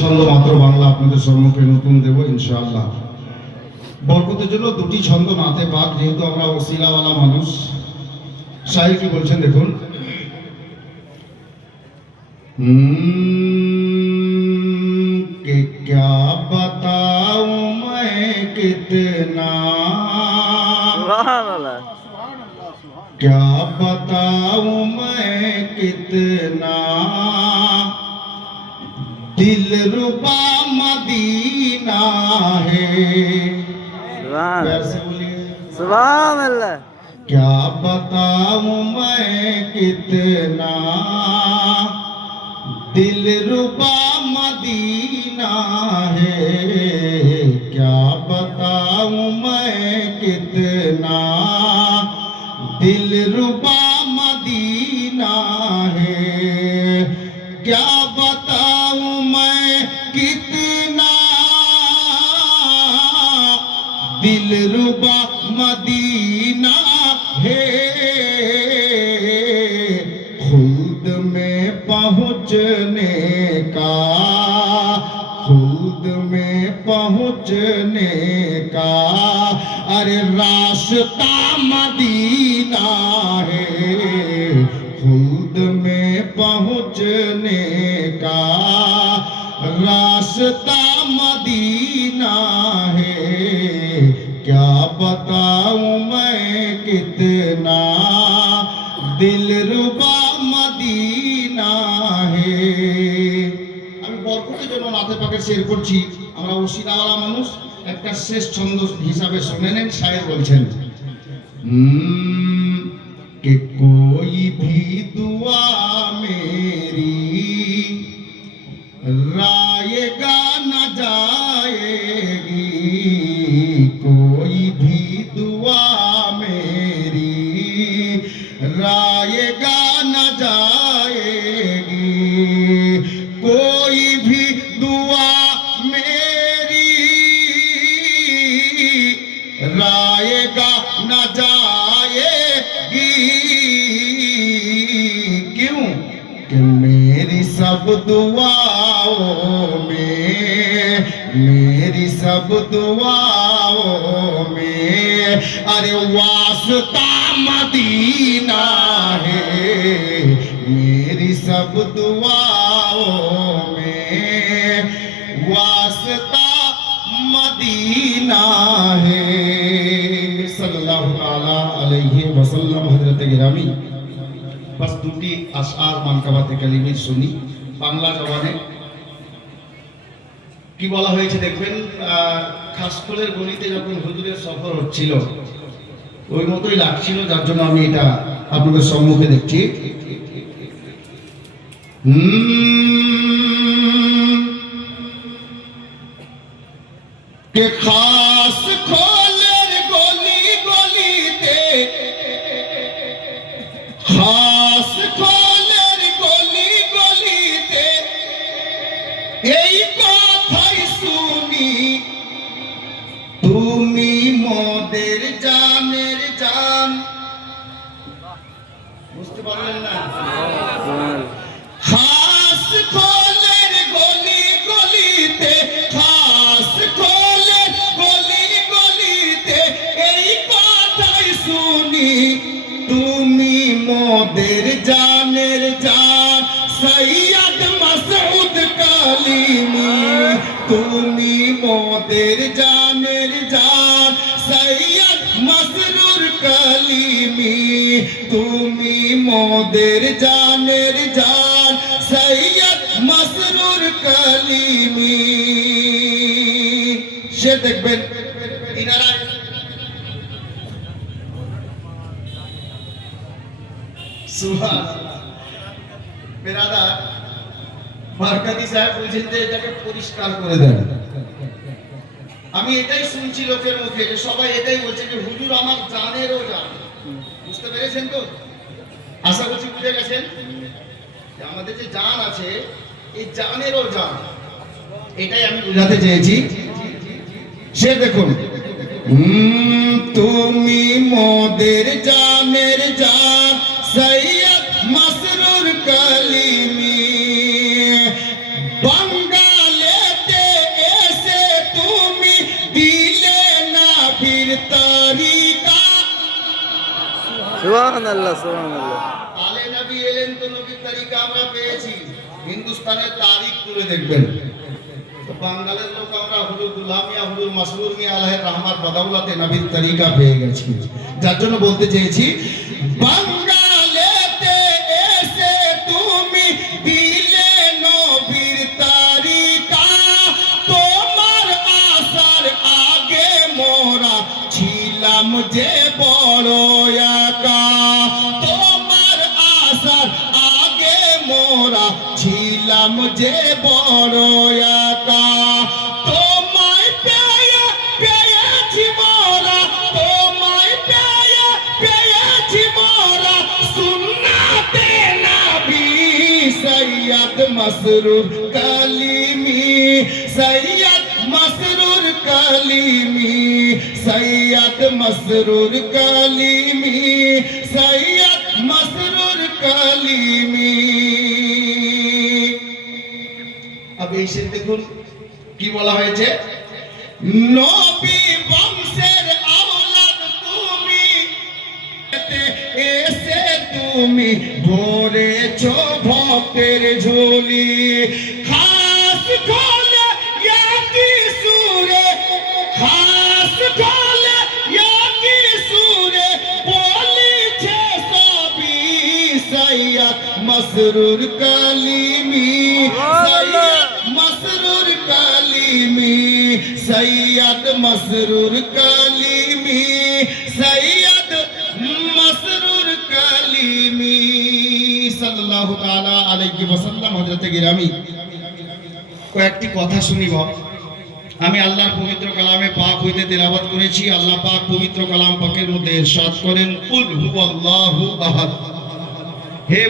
ছন্দ মাত্র বাংলা আপনাদের সম্মুখে নতুন দেব ইনশাআল্লাহ। বরকতের জন্য দুটি ছন্দ নাতে পাক, যেহেতু আমরা ওসিলাওয়ালা মানুষ। শাহির কি বলছেন দেখুন। कि क्या बताऊं मैं कितना, क्या बताऊं मैं कितना, दिल रुबा मदीना है। प्यार से बोलिए सुभान अल्लाह। क्या बताऊं मैं कितना, दिल रुबा मदीना है। क्या बताऊं मैं कितना, दिल रुबा मदीना है। क्या बताऊं मैं कितना, दिल रुबा मदीना है। खुद में पहुँचने का, खुद में पहुँचने का, अरे रास्ता मदीना है। खुद में पहुँचने का रास्ता मदीना है। क्या बताऊं मैं कितना, दिल रुबा मदीना है। আমি বরকতের জন্য নাতে পাকের শের করছি। আমরা ওসিলাওয়ালা মানুষ, একটা শেষ ছন্দ হিসাবে শুনে নেন। শায়ের বলছেন कि कोई भी दुआ मेरी रायगा न जाएगी, कोई भी दुआ मेरी रायगा न जाएगी। कोई भी दुआ मेरी रायगा न जाएगी। क्यों? कि मेरी सब दुआओं में, मेरी सब दुआओं में, अरे वास्ता मदीना है। मेरी सब दुआओं में वास्ता मदीना है। सल्लल्लाहु ताला अलैहि वसल्लम। हजरत गिरामी बस দুটি আশআর মানকাবাতে কালিমি শুনি বাংলা জবানে। কি বলা হয়েছে দেখবেন। খাসফুলের গলিতে যখন হুজুরের সফর হচ্ছিল ওই মতোই লাগছিল, যার জন্য আমি এটা আপনাদের সম্মুখে দেখছি। কে খাস খোলের গলি গলিতে, খাস খোলের গলি গলিতে এই কথাই শুনি, তুমি মোদের জানের জান। বুঝতে পারলেন না? খাস খোলের গলি গলিতে, খাস খোলের গলি গলিতে এই কথাই শুনি, তুমি মোদের জানের জান। সৈয়দ মাসউদ কালিমি, তুমি মোদের জানের জান। সৈয়দ মসরুর কালিমি, তুমি মোদের জানের জান। সৈয়দ মসরুর কালিমি। সে দেখবেন ইনারা বেরাদার বারকাতি সাহেব বলছেন যে এটাকে পরিষ্কার করে দেন। আমি এটাই শুনছি লোকের মুখে, যে সবাই এটাই বলছে যে হুজুর আমার জানেরও জান। বুঝতে পেরেছেন তো? আশা করছি বুঝে গেছেন যে আমাদের যে জান আছে এই জানেরও জান, এটাই আমি বোঝাতে চেয়েছি। সে দেখুন, তুমি মোদের জানের জান। সৈয়দ মসরুর কালিমি, বাঙ্গালে সুবহানাল্লাহ সুবহানাল্লাহ। আলে নবী এলেন তো নবীর তারিকা আমরা পেয়েছি। হিন্দুস্তানের তারিখ তুলে দেখবেন তো বাঙালের লোক আমরা হুজুর দুলহামিয়া হুজুর মাসরুর মিয়া আলাইহির রহমাত বদৌলতে নবীর তারিকা পেয়ে গেছি। যার জন্য বলতে চেয়েছি বাঙালেতে এসে তুমি দিলে নবীর তারিকা, তোমার আসার আগে মোরা ছিলাম যে বড় একা, তোমার আসার আগে মোরা ছিলাম যে বড় একা, তোমায় পেয়ে পেয়েছি মোরা, তোমায় পেয়ে পেয়েছি মোরা সুন্নাতে নবী সৈয়দ মসরুর কালিমি, সৈয়দ মসরুর কালিমি, সৈয়দ মসরুর কালিমি, সৈয়দ মসরুর কালিমি। अब এসে দেখুন কি বলা হয়েছে, নবী বংশের আওলাদ তুমি, এসে তুমি ভরেছো ভক্তের ঝুলি, খাস খোলে ইয়াকি সুরে, খাস খোলে ইয়াকি সুরে বলিছে সবই সৈয়দ মসরুর কালিমি, সৈয়দ মসরুর কালিমি, সৈয়দ মসরুর কালিমি, সৈয়দ মসরুর কালিমি সাল্লাল্লাহু তাআলা আলাইহি ওয়াসাল্লাম। হযরত গিরামি কয়েকটি কথা শুনিব। আমি আল্লাহর পবিত্র কালামে পাক হইতে তেলাওয়াত করেছি। আল্লাহ পাক পবিত্র কালাম পাকের মধ্যে ইরশাদ করেন কুল হুয়াল্লাহু আহাদ। হে